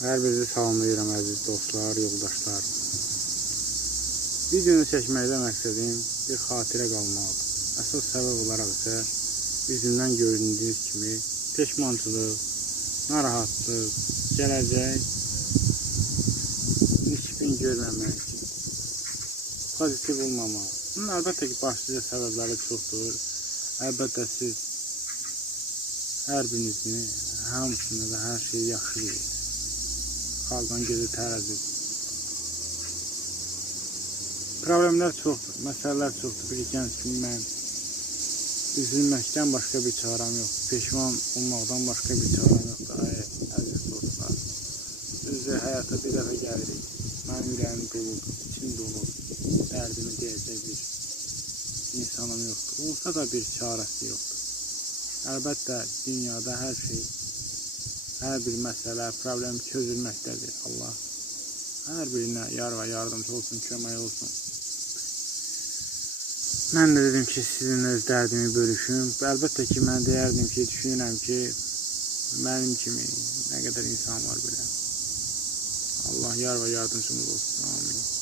Hər birinizi salamlayıram əziz dostlar, yoldaşlar. Videonu çəkməkdə məqsədim bir xatirə qalmaqdır. Əsas səbəb olaraq isə üzümdən gördüyünüz kimi peşmançılıq, narahatlıq, gələcək, nisbin görməmək, pozitiv olmamaq. Bunun əlbəttə ki, başlıca səbəbləri çoxdur. Əlbəttə siz hər birinizin hamısını və hər şeyi yaxşı bilir. Xalqın gözü tərəzidir. Problemlər çoxdur, məsələlər çoxdur. Bir gənc kimi mən üzülməkdən başqa bir çarəm yoxdur. Peşman olmaqdan başqa bir çarəm yoxdur. Ay, əziz dostlar. Düzdür, həyata bir dəfə gəlirik. Mənim ürəyim doludur, içim doludur. Dərdimi deyəcək bir insanım yoxdur. Olsa da bir çarəsi yoxdur. Əlbəttə, dünyada hər şey, hər bir məsələ, problem çözülməkdədir. Allah hər birinə yar və yardımcı olsun, kömək olsun. Mən də dedim ki, sizinlə öz dərdimi bölüşüm. Əlbəttə ki, mən deyərdim ki, düşünürəm ki, mənim kimi nə qədər insan var belə. Allah yar və yardımcımız olsun. Amin.